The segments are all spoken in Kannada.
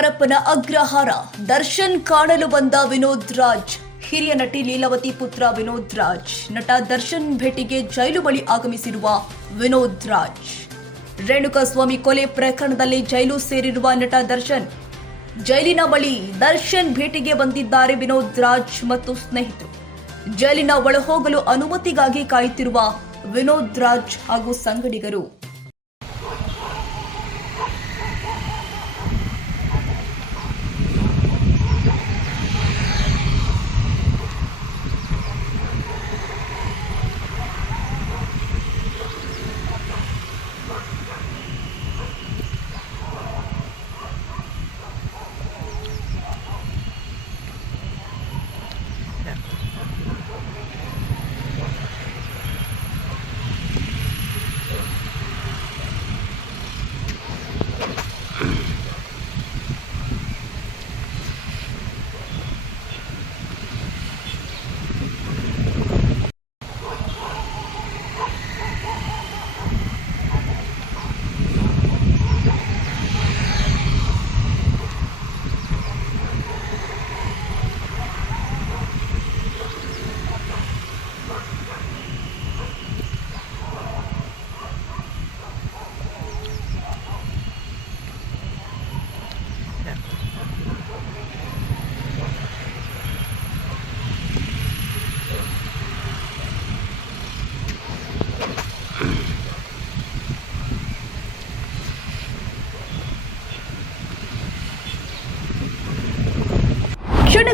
ಪರಪ್ಪನ ಅಗ್ರಹಾರ ದರ್ಶನ್ ಕಾಣಲು ಬಂದ ವಿನೋದ್ ರಾಜ್. ಹಿರಿಯ ನಟಿ ಲೀಲಾವತಿ ಪುತ್ರ ವಿನೋದ್ ರಾಜ್. ನಟ ದರ್ಶನ್ ಭೇಟಿಗೆ ಜೈಲು ಬಳಿ ಆಗಮಿಸಿರುವ ವಿನೋದ್ ರಾಜ್. ರೇಣುಕಾಸ್ವಾಮಿ ಕೊಲೆ ಪ್ರಕರಣದಲ್ಲಿ ಜೈಲು ಸೇರಿರುವ ನಟ ದರ್ಶನ್. ಜೈಲಿನ ಬಳಿ ದರ್ಶನ್ ಭೇಟಿಗೆ ಬಂದಿದ್ದಾರೆ ವಿನೋದ್ ರಾಜ್ ಮತ್ತು ಸ್ನೇಹಿತರು. ಜೈಲಿನ ಒಳಹೋಗಲು ಅನುಮತಿಗಾಗಿ ಕಾಯುತ್ತಿರುವ ವಿನೋದ್ ರಾಜ್ ಹಾಗೂ ಸಂಗಡಿಗರು.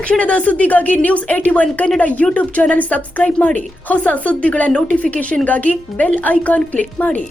ಕ್ಷಣದ ಸುದ್ದಿಗಾಗಿ News81 Kannada YouTube channel subscribe ಮಾಡಿ. ಹೊಸ ಸುದ್ದಿಗಳ ನೋಟಿಫಿಕೇಶನ್ಗಾಗಿ ಬೆಲ್ ಐಕಾನ್ ಕ್ಲಿಕ್ ಮಾಡಿ.